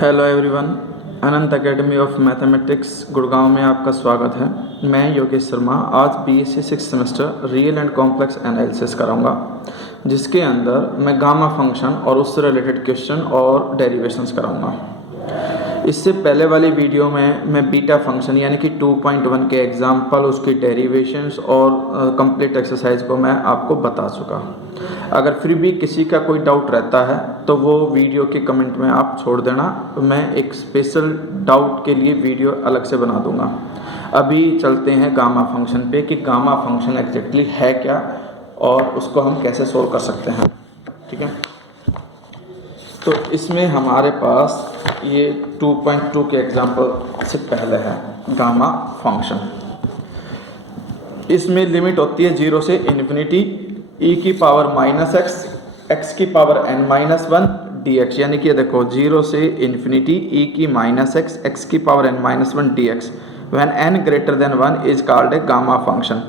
Hello everyone, Anant academy of mathematics Gurgaon में आपका स्वागत है। मैं योगेश शर्मा आज BSc 6th semester real and complex analysis कराऊंगा, जिसके अंदर मैं गामा फंक्शन और उससे रिलेटेड क्वेश्चन और डेरिवेशंस कराऊंगा। इससे पहले वाली वीडियो में मैं बीटा फंक्शन यानी कि 2.1 के एग्जाम्पल, उसकी डेरिवेशंस और कंप्लीट एक्सरसाइज को मैं आपको बता चुका। अगर फिर भी किसी का कोई डाउट रहता है तो वो वीडियो के कमेंट में आप छोड़ देना, मैं एक स्पेशल डाउट के लिए वीडियो अलग से बना दूंगा। अभी चलते हैं गामा फंक्शन पे कि गामा फंक्शन एग्जैक्टली है क्या और उसको हम कैसे सोल्व कर सकते हैं। ठीक है, तो इसमें हमारे पास ये 2.2 के एग्जाम्पल से पहले है गामा फंक्शन। इसमें लिमिट होती है 0 से इन्फिनिटी e की पावर -x, x की पावर n-1 dx, यानी कि देखो 0 से इन्फिनिटी e की -x, x की power n-1 dx when n greater than 1 is called a gamma function.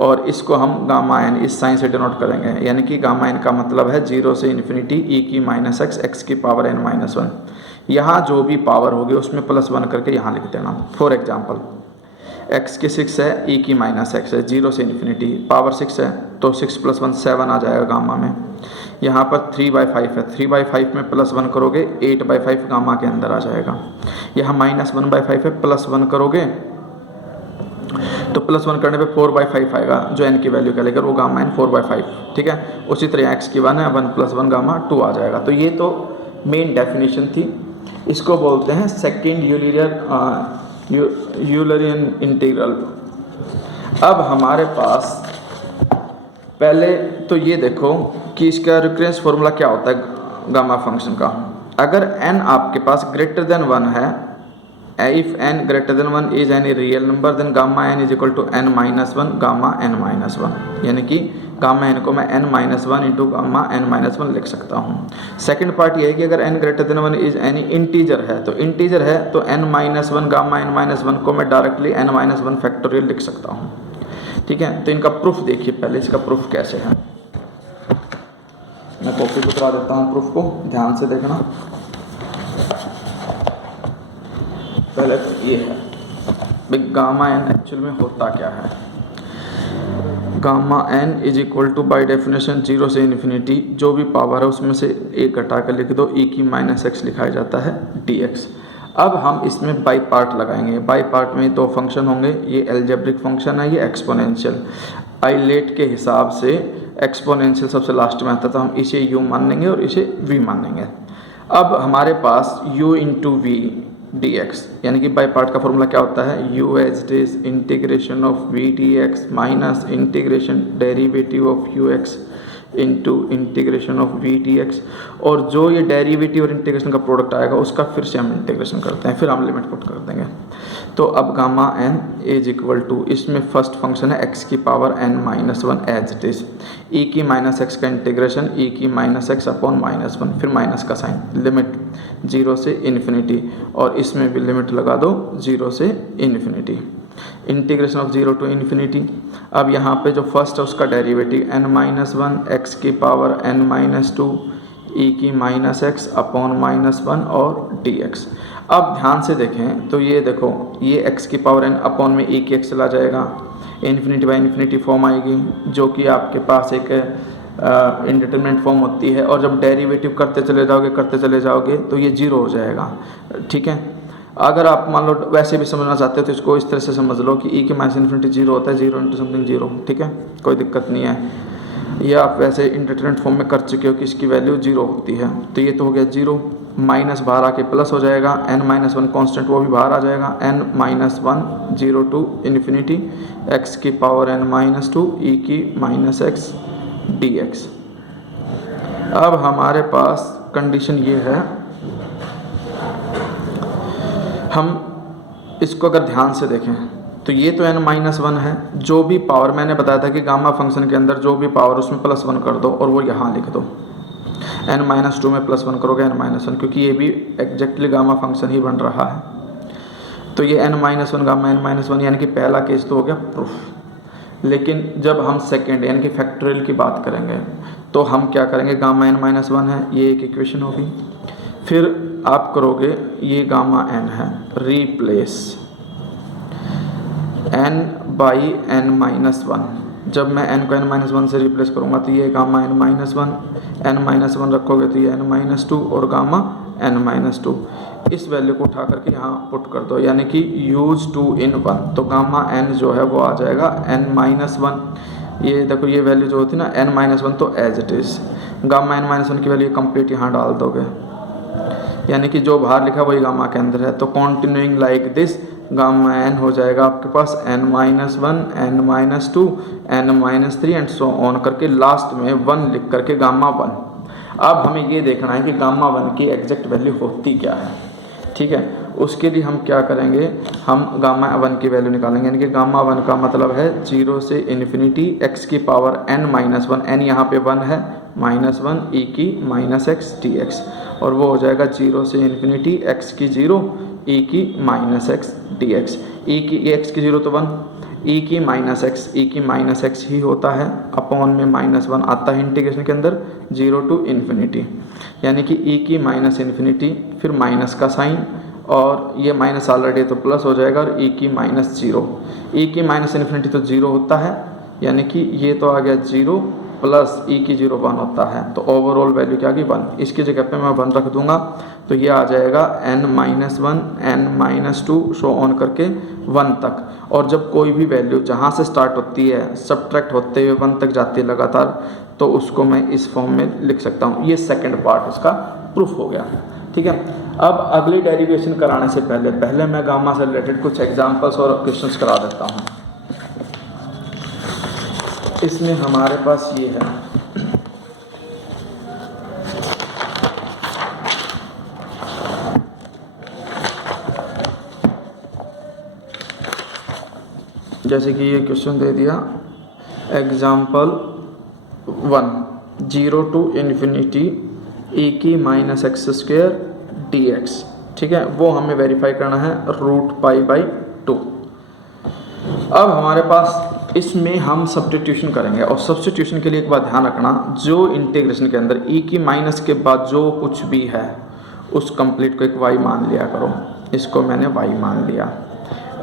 और इसको हम गामा n इस साइन से डिनोट करेंगे, यानी कि गामा n का मतलब है 0 से इन्फिनिटी e की -x, x की पावर n-1। यहाँ जो भी पावर होगी उसमें +1 करके यहाँ लिख देना। फॉर एग्जाम्पल x की 6 है, e की -x है, 0 से इन्फिनिटी, पावर 6 है तो 6 + 1 7 आ जाएगा गामा में। यहाँ पर 3/5 है, 3/5 में +1 करोगे 8/5 गामा के अंदर आ जाएगा। यहाँ -1/5 है, +1 करोगे तो +1 करने पे 4/5 आएगा, जो n की वैल्यू क्या लेकर वो गामा n 4/5। ठीक है, उसी तरह x की 1 है, 1 + 1 गामा 2 आ जाएगा। तो ये तो मेन डेफिनेशन थी। इसको बोलते हैं सेकेंड यूलरियन इंटीग्रल। अब हमारे पास पहले तो ये देखो कि इसका रिकरेंस फॉर्मूला क्या होता है गामा फंक्शन का। अगर n आपके पास ग्रेटर देन 1 है, if n greater than 1 is any real number, then gamma n is equal to n-1 gamma n-1, यानी कि गामा n को मैं n-1 इंटू गामा n-1 लिख सकता हूँ। सेकंड पार्ट ये है कि अगर n greater than 1 is any integer है, तो इंटीजर है तो n-1 गामा n-1 को मैं डायरेक्टली n-1 फैक्टोरियल लिख सकता हूँ। ठीक है, तो इनका प्रूफ देखिए पहले, इसका प्रूफ कैसे है। मैं कॉपी पे करा देता हूँ, प्रूफ को ध्यान से देखना। पहले तो ये है भाई गामा n एक्चुअल में होता क्या है। Gamma n is equal two by definition 0 से इन्फिनिटी, जो भी पावर है उसमें से एक घटा कर लिख दो, e की -x लिखाया जाता है dx। अब हम इसमें बाई पार्ट लगाएंगे। बाई पार्ट में दो फंक्शन होंगे, ये एल्जेब्रिक फंक्शन है, ये एक्सपोनेंशियल। आइलेट के हिसाब से एक्सपोनेंशियल सबसे लास्ट में आता था, हम इसे u मान लेंगे और इसे v मान लेंगे। अब हमारे पास u इंटू वी dx, यानी कि बाई पार्ट का फॉर्मूला क्या होता है, u as it is integration of v dx minus integration derivative of ux into integration of v dx। और जो ये डेरिवेटिव और इंटीग्रेशन का प्रोडक्ट आएगा उसका फिर से हम इंटीग्रेशन करते हैं, फिर हम लिमिट पुट कर देंगे। तो अब gamma n is equal to, इसमें फर्स्ट फंक्शन है x की power n-1 as it is, e की -x का इंटीग्रेशन e की -x अपॉन -1, फिर माइनस का साइन, लिमिट 0 से इन्फिनिटी, और इसमें भी लिमिट लगा दो 0 से infinity, integration of 0 to infinity. अब यहाँ पे जो फर्स्ट है उसका डेरिवेटिव n-1 x की पावर n-2 e की -x अपॉन -1 और dx। अब ध्यान से देखें तो ये देखो, ये x की पावर n अपॉन में e की x चला जाएगा, इन्फिनिटी बाई इन्फिनिटी फॉर्म आएगी, जो कि आपके पास एक इंडिटरमिनेट फॉर्म होती है। और जब डेरिवेटिव करते चले जाओगे तो ये 0 हो जाएगा। ठीक है, अगर आप मान लो वैसे भी समझना चाहते हो तो इसको इस तरह से समझ लो कि e के -इन्फिनिटी 0 होता है, 0 इंटू समथिंग 0। ठीक है, कोई दिक्कत नहीं है। ये आप वैसे इंडिटरमिनेट फॉर्म में कर चुके हो कि इसकी वैल्यू 0 होती है। तो ये तो हो गया 0, माइनस बाहर आके प्लस हो जाएगा, n-1 कांस्टेंट वो भी बाहर आ जाएगा, n-1 0 टू इन्फिनिटी x की पावर n-2 e की -x dx। अब हमारे पास कंडीशन ये है, हम इसको अगर ध्यान से देखें तो ये तो n-1 है, जो भी पावर मैंने बताया था कि गामा फंक्शन के अंदर जो भी पावर उसमें +1 कर दो और वो यहाँ लिख दो। n-2 में +1 करोगे n-1, क्योंकि ये भी एग्जैक्टली गामा फंक्शन ही बन रहा है। तो ये n-1 गामा n-1, यानी कि पहला केस तो हो गया प्रूफ। लेकिन जब हम सेकेंड यानी कि फैक्टोरियल की बात करेंगे तो हम क्या करेंगे, गामा n-1 है, ये एक इक्वेशन होगी। फिर आप करोगे, ये गामा n है, replace n by n minus one. जब मैं n को n माइनस वन से रिप्लेस करूँगा तो ये गामा n माइनस वन रखोगे तो ये n माइनस टू और गामा n माइनस टू। इस वैल्यू को उठा करके यहाँ पुट कर दो, यानी कि यूज टू इन वन, तो गामा n जो है वो आ जाएगा n माइनस वन। ये देखो ये वैल्यू जो होती है ना n माइनस वन, तो as it is gamma n minus one की वैल्यू कंप्लीट यहाँ डाल दोगे, यानी कि जो बाहर लिखा वही गामा के अंदर है। तो continuing like this gamma n हो जाएगा आपके पास n minus one, n minus two, n minus three and so on करके लास्ट में 1 लिख करके गामा 1। अब हमें ये देखना है कि गामा 1 की एग्जैक्ट वैल्यू होती क्या है, ठीक है। उसके लिए हम क्या करेंगे, हम गामा 1 की वैल्यू निकालेंगे, यानी कि गामा 1 का मतलब है 0 से इन्फिनिटी x की power n minus one, n यहाँ पे 1 है, माइनस वन e की माइनस एक्स dx, और वो हो जाएगा 0 से इन्फिनिटी x की 0 e की माइनस एक्स dx। e की x की 0 तो 1, e की माइनस एक्स ही होता है, अपॉन में माइनस वन आता है इंटीग्रेशन के अंदर 0 टू इन्फिनिटी, यानी कि e की माइनस इन्फिनिटी फिर माइनस का साइन, और ये माइनस ऑलरेडी तो प्लस हो जाएगा, और e की माइनस 0, e की माइनस इन्फिनिटी तो 0 होता है, यानी कि ये तो आ गया 0 प्लस e की 0 1 होता है, तो ओवरऑल वैल्यू क्या आ गई 1। इसकी जगह पे मैं 1 रख दूंगा तो ये आ जाएगा n minus one, n minus two, show on करके 1 तक। और जब कोई भी वैल्यू जहाँ से स्टार्ट होती है सब्ट्रैक्ट होते हुए 1 तक जाती है लगातार, तो उसको मैं इस फॉर्म में लिख सकता हूँ। ये सेकेंड पार्ट उसका प्रूफ हो गया, ठीक है। अब अगली डेरिवेशन कराने से पहले मैं गामा से रिलेटेड कुछ एग्जांपल्स और क्वेश्चंस करा देता हूँ। इसमें हमारे पास ये है, जैसे कि ये क्वेश्चन दे दिया, एग्जाम्पल 1, 0 टू इन्फिनिटी e की माइनस एक्स स्क्वेयर dx, ठीक है। वो हमें वेरीफाई करना है √π/2। अब हमारे पास इसमें हम सब्स्टिट्यूशन करेंगे, और सब्स्टिट्यूशन के लिए एक बात ध्यान रखना, जो इंटीग्रेशन के अंदर e की माइनस के बाद जो कुछ भी है उस कंप्लीट को एक y मान लिया करो। इसको मैंने y मान लिया,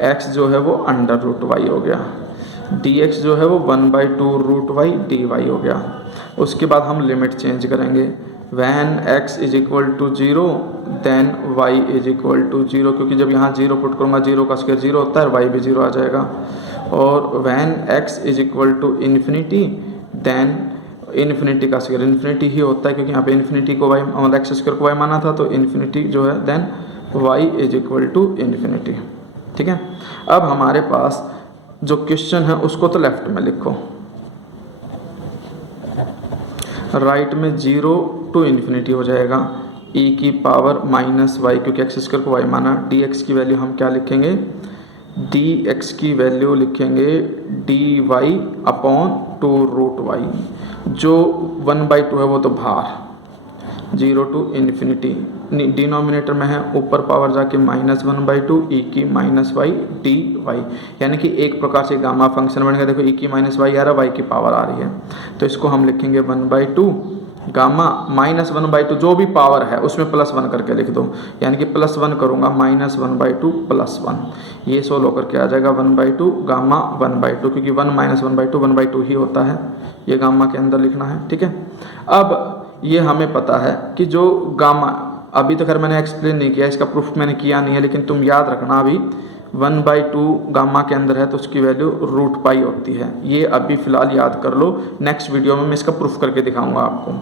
x जो है वो √y हो गया, dx जो है वो 1/2 √y dy हो गया। उसके बाद हम लिमिट चेंज करेंगे, when x is equal to 0 then y is equal to 0, क्योंकि जब यहाँ 0 पुट करूँगा 0 का स्क्वायर 0 होता है, y भी 0 आ जाएगा। और when x is equal to infinity then infinity का स्क्वायर इन्फिनिटी ही होता है, क्योंकि यहाँ पे इन्फिनिटी को y मतलब एक्स स्क्वायर को y माना था, तो इन्फिनिटी जो है then y is equal to infinity, ठीक है। अब हमारे पास जो क्वेश्चन है उसको तो लेफ्ट में लिखो, राइट में 0 टू इन्फिनिटी हो जाएगा e की पावर माइनस वाई, क्योंकि एक्स स्क्वायर को y माना। dx की वैल्यू हम क्या लिखेंगे, dx की वैल्यू लिखेंगे dy अपॉन 2√y, जो 1/2 है वो तो बाहर, 0 टू इन्फिनिटी डिनोमिनेटर में है, ऊपर पावर जाके -1/2 e की माइनस वाई dy, यानी कि एक प्रकार से गामा फंक्शन बन गया। देखो e की माइनस वाई आ रहा है, y की पावर आ रही है, तो इसको हम लिखेंगे 1/2 गामा -1/2, जो भी पावर है उसमें +1 करके लिख दो, यानी कि +1 करूँगा -1/2 +1, ये सोल्व होकर के आ जाएगा 1/2 गामा 1/2, क्योंकि 1 -1/2 1/2 ही होता है, ये गामा के अंदर लिखना है, ठीक है। अब ये हमें पता है कि जो गामा, अभी तो खैर मैंने एक्सप्लेन नहीं किया, इसका प्रूफ मैंने किया नहीं है, लेकिन तुम याद रखना अभी 1/2 गामा के अंदर है तो उसकी वैल्यू √π होती है। ये अभी फ़िलहाल याद कर लो, नेक्स्ट वीडियो में मैं इसका प्रूफ करके दिखाऊंगा आपको।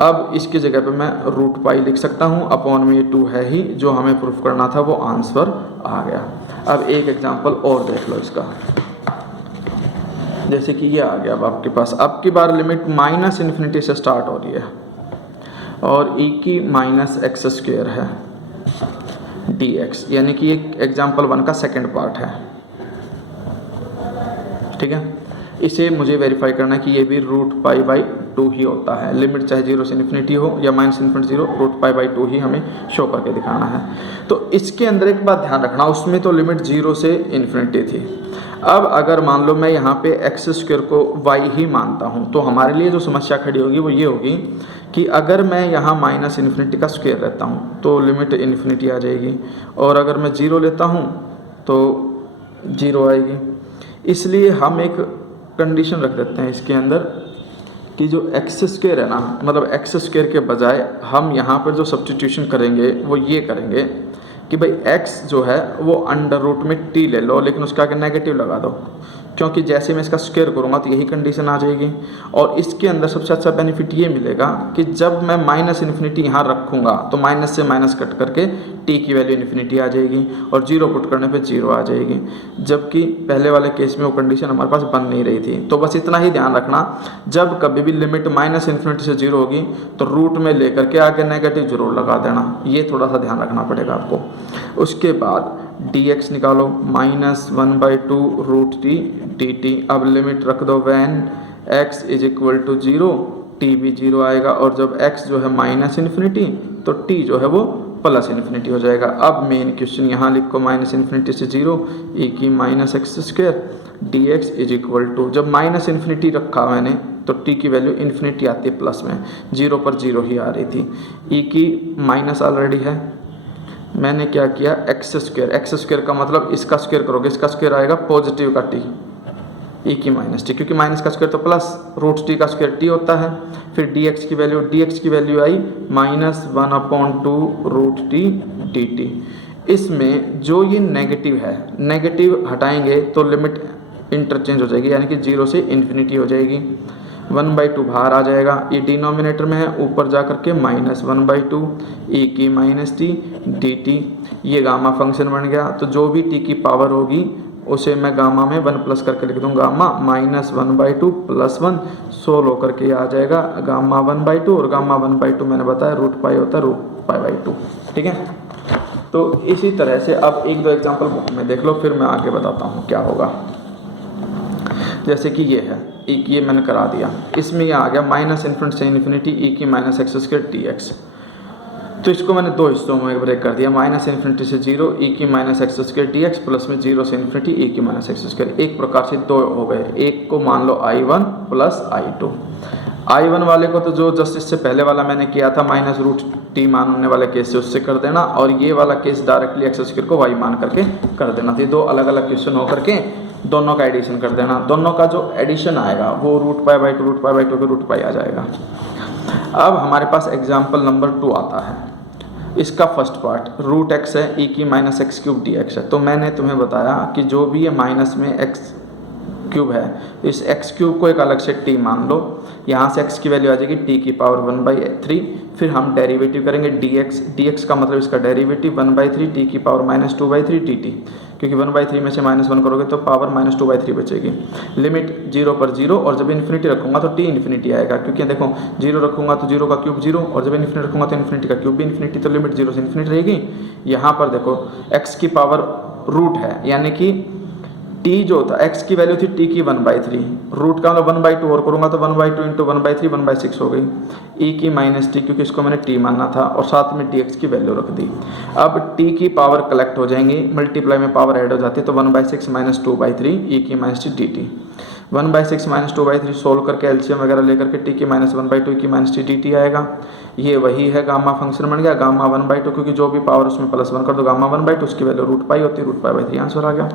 अब इसकी जगह पे मैं √π लिख सकता हूँ, अपॉन में ये 2 है ही, जो हमें प्रूफ करना था वो आंसर आ गया। अब एक एग्जाम्पल और देख लो इसका, जैसे कि ये आ गया अब आपके पास, अब की बार लिमिट -इन्फिनिटी से स्टार्ट हो रही है और e की माइनस एक्स स्क्वेयर है dx, यानी कि एक एग्जाम्पल 1 का सेकंड पार्ट है, ठीक है। इसे मुझे वेरीफाई करना है कि ये भी √π/2 2 ही होता है। लिमिट चाहे 0 से इन्फिनिटी हो या -∞0, √π/2 ही हमें शो करके दिखाना है। तो इसके अंदर एक बात ध्यान रखना, उसमें तो लिमिट 0 से इन्फिनिटी थी। अब अगर मान लो मैं यहाँ पे x² को y ही मानता हूँ, तो हमारे लिए जो समस्या खड़ी होगी वो ये होगी कि अगर मैं यहाँ -∞ का स्क्वायर लेता हूँ तो लिमिट इन्फिनिटी आ जाएगी, और अगर मैं 0 लेता हूँ तो 0 आएगी। इसलिए हम एक कंडीशन रख देते हैं इसके अंदर कि जो x² है ना, मतलब x² के बजाय हम यहाँ पर जो सब्स्टिट्यूशन करेंगे वो ये करेंगे कि भाई x जो है वो अंडर रूट में t ले लो, लेकिन उसका आगे नेगेटिव लगा दो, क्योंकि जैसे मैं इसका स्क्वायर करूँगा तो यही कंडीशन आ जाएगी। और इसके अंदर सबसे अच्छा बेनिफिट ये मिलेगा कि जब मैं -∞ यहाँ रखूँगा तो माइनस से माइनस कट करके t की वैल्यू इन्फिनिटी आ जाएगी, और 0 पुट करने पे 0 आ जाएगी, जबकि पहले वाले केस में वो कंडीशन हमारे पास बन नहीं रही थी। तो बस इतना ही ध्यान रखना, जब कभी भी लिमिट -∞ से 0 होगी तो रूट में लेकर के आगे नेगेटिव जरूर लगा देना, ये थोड़ा सा ध्यान रखना पड़ेगा आपको। उसके बाद dx निकालो, -1/2 √t dt। अब लिमिट रख दो when x = 0, t भी 0 आएगा, और जब x जो है -∞ तो t जो है वो +∞ हो जाएगा। अब मेन क्वेश्चन यहाँ लिखो, -∞ से 0 e⁻x² dx = जब -∞ रखा मैंने तो t की वैल्यू इन्फिनिटी आती है प्लस में, 0 पर 0 ही आ रही थी, e की माइनस ऑलरेडी है, मैंने क्या किया x² का मतलब इसका स्क्वायर करोगे, इसका स्क्वायर आएगा पॉजिटिव का t, e⁻t, क्योंकि माइनस का स्क्वायर तो प्लस, √t का स्क्वायर t होता है। फिर dx की वैल्यू आई -1/2 √t dt। इसमें जो ये नेगेटिव है, नेगेटिव हटाएंगे तो लिमिट इंटरचेंज हो जाएगी, यानी कि 0 से इन्फिनिटी हो जाएगी। 1/2 बाहर आ जाएगा, ये डिनोमिनेटर में है, ऊपर जा करके -1/2 e⁻t dt। ये गामा फंक्शन बन गया, तो जो भी t की पावर होगी उसे मैं गामा में 1 प्लस करके लिख दूँ, गामा -1/2 + 1 सोल्व होकर के आ जाएगा गामा 1/2, और गामा 1/2 मैंने बताया √π होता है √π/2। ठीक है, तो इसी तरह से अब एक दो एग्जाम्पल में देख लो, फिर मैं आगे बताता हूँ क्या होगा। जैसे कि ये है, एक ये मैंने करा दिया, इसमें ये आ गया -∞ से इन्फिनिटी e⁻x² dx। तो इसको मैंने दो हिस्सों में ब्रेक कर दिया, -∞ से 0 e⁻x² dx प्लस में 0 से इन्फिनिटी e⁻x²। एक प्रकार से दो हो गए, एक को मान लो I1 + I2। I1 वाले को तो जो जस्ट इससे पहले वाला मैंने किया था -√t मानने वाले केस से उससे कर देना, और ये वाला केस डायरेक्टली x² को y मान करके कर देना। तो दो अलग अलग क्वेश्चन हो करके दोनों का एडिशन कर देना, दोनों का जो एडिशन आएगा वो √π/2 के √π आ जाएगा। अब हमारे पास एग्जाम्पल नंबर 2 आता है, इसका फर्स्ट पार्ट √x है, e⁻x³ dx है। तो मैंने तुम्हें बताया कि जो भी ये माइनस में x³ है, तो इस x³ को एक अलग से t मान लो, यहाँ से x की वैल्यू आ जाएगी t की पावर 1/3। फिर हम डेरिवेटिव करेंगे dx का मतलब इसका डेरिवेटिव 1/3 t की पावर -2/3 dt, क्योंकि 1/3 में से -1 करोगे तो पावर -2/3 बचेगी। लिमिट 0 पर 0, और जब इन्फिनिटी रखूँगा तो t इन्फिनिटी आएगा, क्योंकि देखो 0 रखूँगा तो 0 का क्यूब 0, और जब इन्फिनिटी रखूँगा तो इन्फिनिटी का क्यूब भी इन्फिनिटी, तो लिमिट 0 से इन्फिनिटी रहेगी। यहाँ पर देखो x की पावर रूट है, यानी कि t जो था x की वैल्यू थी t की 1/3, रूट का मतलब 1/2 और करूँगा तो 1/2 × 1/3 1/6 हो गई, e⁻t, क्योंकि इसको मैंने t मानना था, और साथ में dx की वैल्यू रख दी। अब t की पावर कलेक्ट हो जाएंगी, मल्टीप्लाई में पावर ऐड हो जाती है, तो 1/6 - 2/3 e⁻t dt। 1/6 - 2/3 सोल्व करके एलसीएम वगैरह लेकर के t की -1/2 e⁻t dt आएगा। ये वही है, गामा फंक्शन बन गया, गामा 1/2, क्योंकि जो भी पावर उसमें +1 कर दो, गामा 1/2 उसकी वैल्यू √π होती है, √π/3 आंसर आ गया।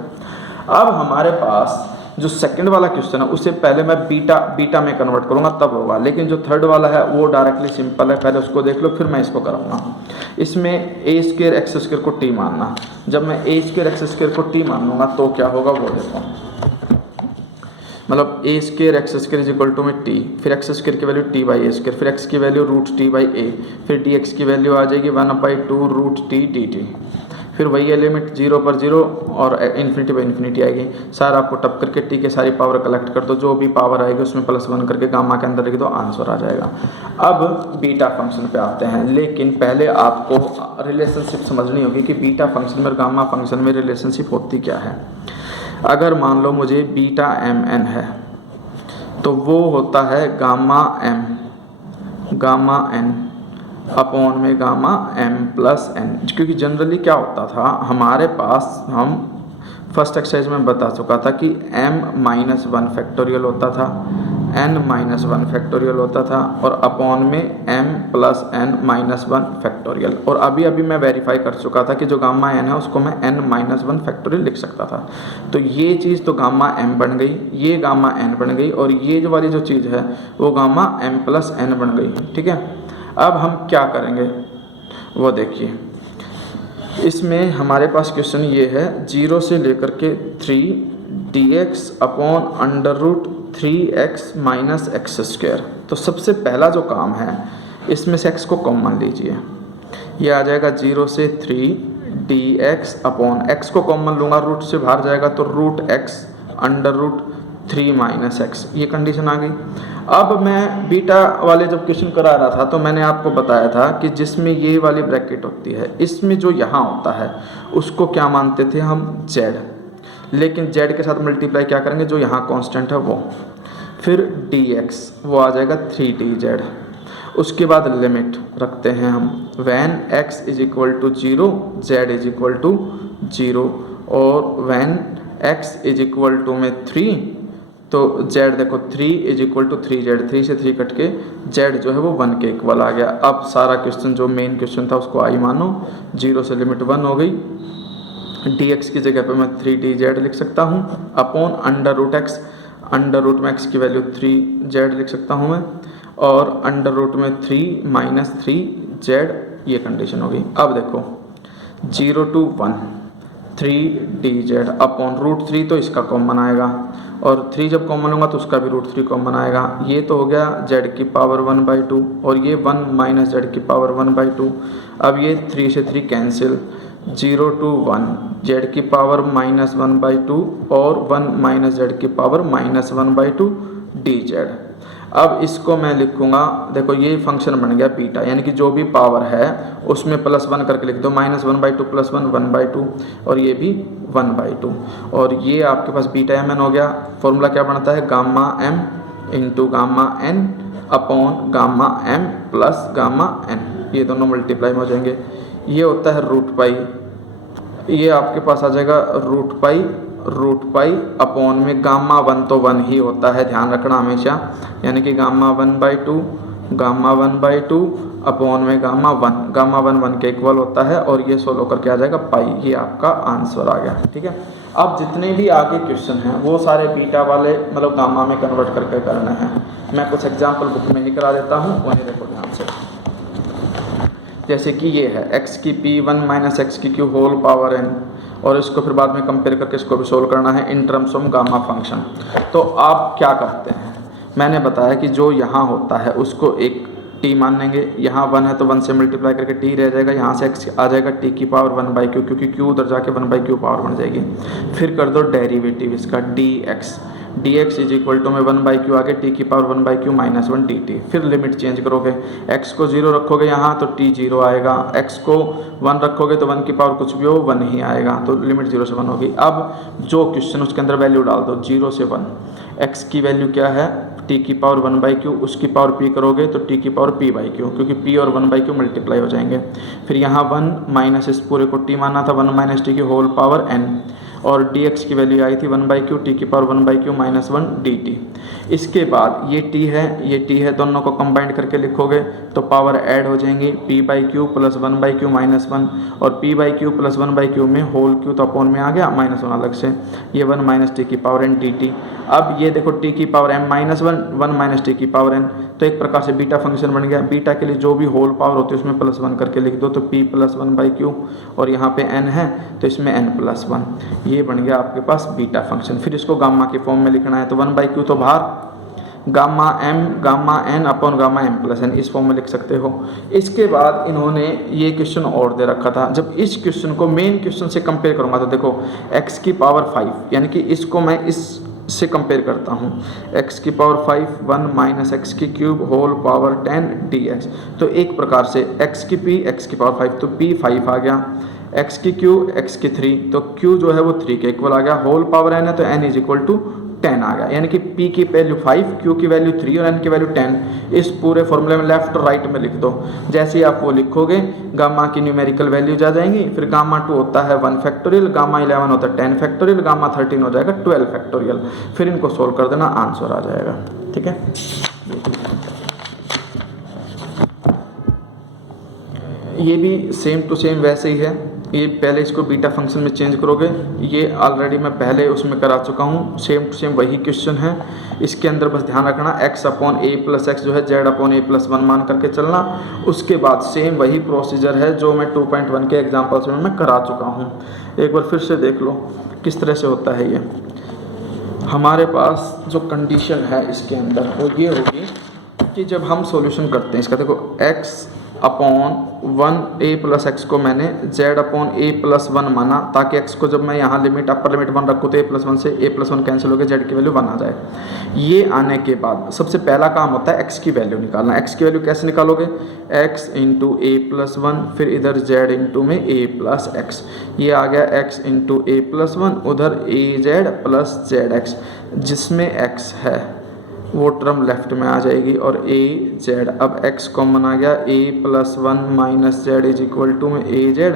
अब हमारे पास जो सेकंड वाला क्वेश्चन है उससे पहले मैं बीटा में कन्वर्ट करूंगा तब होगा, लेकिन जो थर्ड वाला है वो डायरेक्टली सिंपल है, पहले उसको देख लो फिर मैं इसको कराऊंगा। इसमें a² x² को t मानना, जब मैं a² x² को t मान लूँगा तो क्या होगा वो देखो, मतलब a² x² = में t, फिर x² की वैल्यू t/a², फिर x की वैल्यू √t/a, फिर dx की वैल्यू आ जाएगी 1/2 √t dt। फिर वही है, लिमिट 0 पर 0 और इन्फिनिटी आएगी। सर आपको टप करके t के सारी पावर कलेक्ट कर दो, जो भी पावर आएगी उसमें +1 करके गामा के अंदर लिख दो, आंसर आ जाएगा। अब बीटा फंक्शन पे आते हैं, लेकिन पहले आपको रिलेशनशिप समझनी होगी कि बीटा फंक्शन में और गामा फंक्शन में रिलेशनशिप होती क्या है। अगर मान लो मुझे β mn है, तो वो होता है gamma m, gamma n upon में गामा एम प्लस एन। क्योंकि जनरली क्या होता था हमारे पास, हम फर्स्ट एक्सरसाइज में बता चुका था कि m-1 फैक्टोरियल होता था, n-1 फैक्टोरियल होता था और अपॉन में m प्लस n-1 फैक्टोरियल। और अभी अभी मैं वेरीफाई कर चुका था कि जो गामा n है उसको मैं n-1 फैक्टोरियल लिख सकता था। तो ये चीज़ तो गामा m बन गई, ये गामा n बन गई और ये जो वाली जो चीज़ है वो गामा m प्लस n बन गई। ठीक है, अब हम क्या करेंगे वो देखिए। इसमें हमारे पास क्वेश्चन ये है 0 से लेकर के 3 dx upon under root 3x minus x square. तो सबसे पहला जो काम है इसमें से x को कॉमन लीजिए, ये आ जाएगा 0 से 3 dx अपॉन x को कॉमन लूँगा, रूट से बाहर जाएगा तो root x under root 3 minus x, ये कंडीशन आ गई। अब मैं बीटा वाले जब क्वेश्चन करा रहा था तो मैंने आपको बताया था कि जिसमें ये वाली ब्रैकेट होती है इसमें जो यहाँ होता है उसको क्या मानते थे हम z, लेकिन z के साथ मल्टीप्लाई क्या करेंगे जो यहाँ कांस्टेंट है वो, फिर dx वो आ जाएगा 3dz। उसके बाद लिमिट रखते हैं हम when x is equal to 0 z is equal to 0 और when x is equal to में 3 तो z देखो 3 इज इक्वल टू 3z, 3 से 3 कट के z जो है वो 1 के इक्वल आ गया। अब सारा क्वेश्चन जो मेन क्वेश्चन था उसको आई मानो, 0 से लिमिट 1 हो गई, dx की जगह पे मैं 3dz लिख सकता हूँ upon under root x, under root में x की वैल्यू 3z लिख सकता हूँ मैं और अंडर रूट में 3 माइनस 3z, ये कंडीशन होगी। अब देखो 0 to 1 3dz अपॉन रूट 3 तो इसका कॉमन आएगा और 3 जब कॉमन होगा तो उसका भी रूट 3 कॉमन आएगा। ये तो हो गया z की पावर 1/2 और ये 1 माइनस z की पावर 1/2। अब ये 3 से 3 कैंसिल, 0 to 1 z की पावर -1/2 और 1 माइनस z की पावर -1/2 dz। अब इसको मैं लिखूंगा, देखो ये फंक्शन बन गया बीटा, यानी कि जो भी पावर है उसमें +1 करके लिख दो, -1/2 + 1 1/2 और ये भी 1/2 और ये आपके पास बीटा mn हो गया। फॉर्मूला क्या बनता है gamma m into gamma n upon gamma m plus gamma n, ये दोनों मल्टीप्लाई हो जाएंगे। ये होता है रूट पाई, ये आपके पास आ जाएगा रूट पाई अपॉन में गामा 1 तो 1 ही होता है, ध्यान रखना हमेशा, यानी कि गामा 1/2 अपॉन में गामा 1 के इक्वल होता है और ये सोल्व करके आ जाएगा पाई। ये आपका आंसर आ गया। ठीक है, अब जितने भी आगे क्वेश्चन हैं वो सारे बीटा वाले मतलब गामा में कन्वर्ट करके करने हैं। मैं कुछ एग्जाम्पल बुक में ही करा देता हूँ, उन्हें देखो ध्यान से। जैसे कि ये है x की p1 माइनस एक्स की क्यू होल पावर n और इसको फिर बाद में कंपेयर करके इसको भी सोल्व करना है in terms of gamma function. तो आप क्या करते हैं, मैंने बताया कि जो यहाँ होता है उसको एक t मान लेंगे, यहाँ 1 है तो 1 से मल्टीप्लाई करके t रह जाएगा, यहाँ से x आ जाएगा t की पावर 1/q, क्योंकि q उधर जाके 1/q पावर बन जाएगी। फिर कर दो डेरिवेटिव इसका dx इज इक्वल टू में 1/q आगे t की पावर 1/q माइनस 1 dt। फिर लिमिट चेंज करोगे, x को 0 रखोगे यहाँ तो t 0 आएगा, x को 1 रखोगे तो 1 की पावर कुछ भी हो 1 ही आएगा, तो लिमिट 0 से 1 होगी। अब जो क्वेश्चन उसके अंदर वैल्यू डाल दो 0 से 1, x की वैल्यू क्या है t की पावर 1/q, उसकी पावर p करोगे तो t की पावर p/q, क्योंकि p और 1/q मल्टीप्लाई हो जाएंगे। फिर यहाँ 1 माइनस इस पूरे को t माना था, 1 माइनस t की होल पावर n और dx की वैल्यू आई थी 1/q, t की पावर 1/q माइनस 1 dt। इसके बाद ये t है, दोनों को कंबाइंड करके लिखोगे तो पावर ऐड हो जाएंगी, p/q प्लस 1/q माइनस 1 और p/q प्लस 1/q में होल q तो अपॉन में आ गया माइनस 1 अलग से, ये 1 माइनस t की पावर n dt। अब ये देखो t की power m minus 1 minus t की पावर n, तो एक प्रकार से बीटा फंक्शन बन गया। बीटा के लिए जो भी होल पावर होती है उसमें +1 करके लिख दो, तो p प्लस 1/q और यहाँ पे n है तो इसमें n प्लस 1, ये बन गया आपके पास बीटा फंक्शन। फिर इसको गामा के फॉर्म में लिखना है तो 1/q तो बाहर, gamma m gamma n upon gamma m plus n इस फॉर्म में लिख सकते हो। इसके बाद इन्होंने ये क्वेश्चन और दे रखा था, जब इस क्वेश्चन को मेन क्वेश्चन से कंपेयर करूँगा तो देखो x की पावर 5, यानी कि इसको मैं इस से कंपेयर करता हूँ, x की पावर 5 1 माइनस एक्स की क्यूब होल पावर 10 dx। तो एक प्रकार से x की p x की पावर 5 तो p 5 आ गया, x की q x की 3 तो q जो है वो 3 के इक्वल आ गया, होल पावर n है तो n इज इक्वल टू 10 आ गया, यानी कि P की वैल्यू 5, Q की वैल्यू 3 और N की वैल्यू 10। इस पूरे फॉर्मूले में लेफ्ट और राइट में लिख दो। जैसे ही आप वो लिखोगे गामा की न्यूमेरिकल वैल्यूज आ जाएंगी। फिर गामा 2 होता है 1 फैक्टोरियल, गामा 11 होता है 10 फैक्टोरियल, गामा 13 हो जाएगा 12 फैक्टोरियल। फिर इनको सोल्व कर देना, आंसर आ जाएगा। ठीक है, ये भी सेम टू सेम वैसे ही है। ये पहले इसको बीटा फंक्शन में चेंज करोगे, ये ऑलरेडी मैं पहले उसमें करा चुका हूँ। सेम टू सेम वही क्वेश्चन है। इसके अंदर बस ध्यान रखना x upon a plus x जो है z अपॉन a प्लस 1 मान करके चलना। उसके बाद सेम वही प्रोसीजर है जो मैं 2.1 के एग्जाम्पल्स में मैं करा चुका हूँ। एक बार फिर से देख लो किस तरह से होता है। ये हमारे पास जो कंडीशन है इसके अंदर वो ये होगी कि जब हम सॉल्यूशन करते हैं इसका, देखो x upon 1 a plus x को मैंने z अपॉन a प्लस 1 माना, ताकि x को जब मैं यहाँ लिमिट अपर लिमिट 1 रखूँ तो a प्लस 1 से a प्लस 1 कैंसिल हो गया, z की वैल्यू 1 आ जाए। ये आने के बाद सबसे पहला काम होता है x की वैल्यू निकालना। x की वैल्यू कैसे निकालोगे, x इंटू a प्लस 1, फिर इधर z इंटू में a प्लस एक्स। ये आ गया x इंटू a प्लस 1, उधर a z plus Z x, जिसमें x है वो टर्म लेफ्ट में आ जाएगी और a z। अब x कॉमन आ गया, a plus 1 minus z is equal to में a z।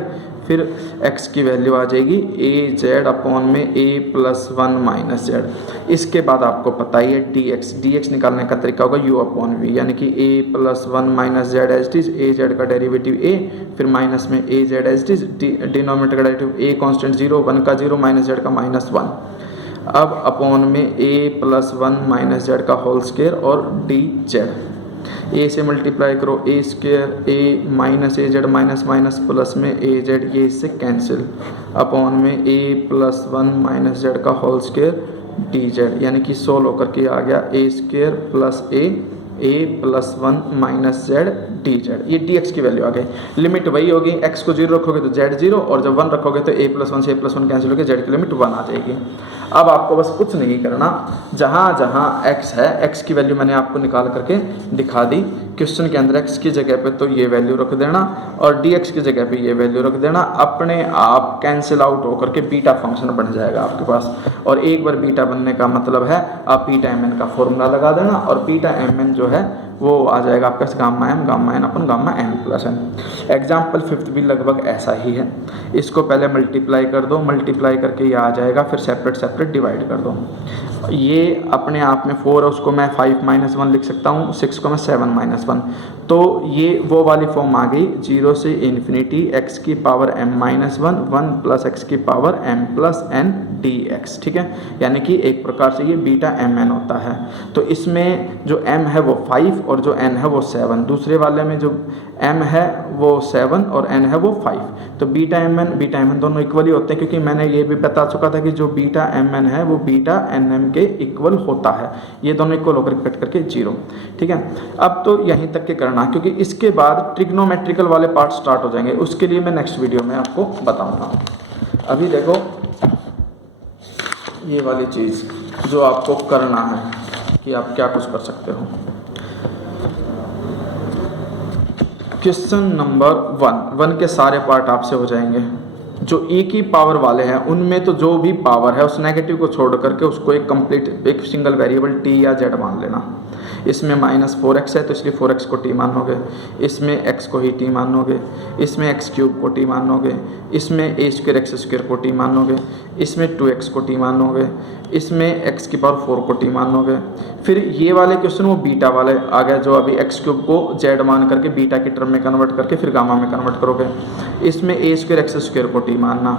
फिर x की वैल्यू आ जाएगी a z अपॉन में a प्लस 1 माइनस जेड। इसके बाद आपको पता ही है dx निकालने का तरीका होगा u अपॉन v, यानी कि a plus 1 minus z as it is, a z का डेरिवेटिव a, फिर माइनस में a z as it is, denominator का डेरिवेटिव a कॉन्स्टेंट 0, 1 का 0 माइनस जेड का माइनस 1। अब अपॉन में a प्लस 1 माइनस जेड का होल स्क्वायर और डी जेड। ए से मल्टीप्लाई करो a square, a minus A Z minus minus plus में a जेड, ये इससे कैंसिल, अपॉन में a प्लस 1 माइनस जेड का होल स्क्वायर डी जेड, यानी कि सोल्व होकर के आ गया a square plus a plus 1 minus Z D Z. ये dx की वैल्यू आ गई। लिमिट वही होगी, x को 0 रखोगे तो z 0, और जब 1 रखोगे तो a प्लस 1 से a प्लस 1 कैंसिल होकर z की लिमिट 1 आ जाएगी। अब आपको बस कुछ नहीं करना, जहाँ जहाँ x है x की वैल्यू मैंने आपको निकाल करके दिखा दी क्वेश्चन के अंदर। x की जगह पे तो ये वैल्यू रख देना और dx की जगह पे ये वैल्यू रख देना। अपने आप कैंसिल आउट होकर के बीटा फंक्शन बन जाएगा आपके पास। और एक बार बीटा बनने का मतलब है आप बीटा mn का फॉर्मूला लगा देना, और बीटा mn जो है वो आ जाएगा आपके पास गामा n अपन gamma n plus n। Example 5 भी लगभग ऐसा ही है। इसको पहले मल्टीप्लाई कर दो, मल्टीप्लाई करके ये आ जाएगा, फिर सेपरेट सेपरेट डिवाइड कर दो। ये अपने आप में 4 है, उसको मैं 5 माइनस 1 लिख सकता हूँ, 6 को मैं 7 माइनस 1। तो ये वो वाली फॉर्म आ गई 0 से इन्फिनिटी x की power m minus 1, 1 plus x की power m plus n dx। ठीक है, यानी कि एक प्रकार से ये बीटा mn होता है। तो इसमें जो m है वो 5 और जो n है वो 7, दूसरे वाले में जो m है वो 7 और n है वो 5। तो बीटा mn दोनों इक्वली होते हैं, क्योंकि मैंने ये भी बता चुका था कि जो बीटा mn है वो बीटा nm के इक्वल होता है। ये दोनों इक्वल होकर कट करके 0। ठीक है, अब तो यहीं तक के करना, क्योंकि इसके बाद ट्रिग्नोमेट्रिकल वाले पार्ट स्टार्ट हो जाएंगे। उसके लिए मैं नेक्स्ट वीडियो में आपको बताऊंगा। अभी देखो ये वाली चीज़ जो आपको करना है कि आप क्या कुछ कर सकते हो। क्वेश्चन नंबर 1 के सारे पार्ट आपसे हो जाएंगे। जो एक ही पावर वाले हैं उनमें तो जो भी पावर है उस नेगेटिव को छोड़ करके उसको एक कंप्लीट एक सिंगल वेरिएबल t या z मान लेना। इसमें माइनस 4x है तो इसलिए 4x को t मानोगे, इसमें x को ही t मानोगे, इसमें x क्यूब को t मानोगे, इसमें a स्क्वायर x स्क्वायर को t मानोगे, इसमें 2x को t मानोगे, इसमें x की पावर 4 को t मानोगे। फिर ये वाले क्वेश्चन वो बीटा वाले आ गए, जो अभी x क्यूब को z मान करके बीटा की टर्म में कन्वर्ट करके फिर गामा में कन्वर्ट करोगे। इसमें a स्क्वायर x स्क्वायर को t मानना।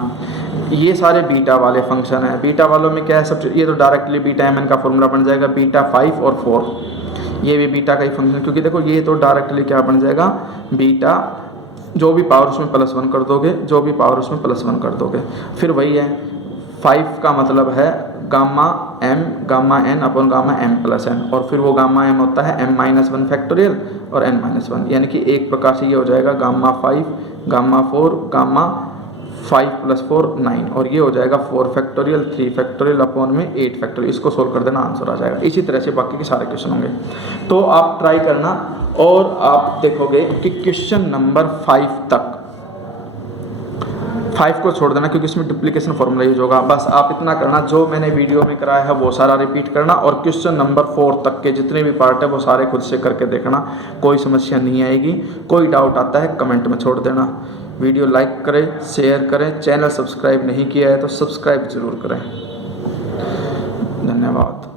ये सारे बीटा वाले फंक्शन है। बीटा वालों में क्या है, सब ये तो डायरेक्टली बीटा mn का फॉर्मूला बन जाएगा, बीटा 5 और 4। ये भी बीटा का ही फंक्शन, क्योंकि देखो ये तो डायरेक्टली क्या बन जाएगा, बीटा जो भी पावर उसमें +1 कर दोगे, जो भी पावर उसमें +1 कर दोगे। फिर वही है 5 का मतलब है gamma n upon gamma m plus n, और फिर वो गामा m होता है m-1 फैक्टोरियल और n-1, यानी कि एक प्रकार से ये हो जाएगा गामा 5 गामा 4 गामा 5 + 4 9, और ये हो जाएगा 4 फैक्टोरियल 3 फैक्टोरियल अपॉन में 8 फैक्टोरियल। इसको सोल्व कर देना, आंसर आ जाएगा। इसी तरह से बाकी के सारे क्वेश्चन होंगे, तो आप ट्राई करना और आप देखोगे कि क्वेश्चन नंबर 5 तक 5 को छोड़ देना क्योंकि इसमें डुप्लीकेशन फॉर्मूला यूज होगा। बस आप इतना करना, जो मैंने वीडियो में कराया है वो सारा रिपीट करना और क्वेश्चन नंबर 4 तक के जितने भी पार्ट है वो सारे खुद से करके देखना, कोई समस्या नहीं आएगी। कोई डाउट आता है कमेंट में छोड़ देना। वीडियो लाइक करें, शेयर करें, चैनल सब्सक्राइब नहीं किया है तो सब्सक्राइब ज़रूर करें। धन्यवाद।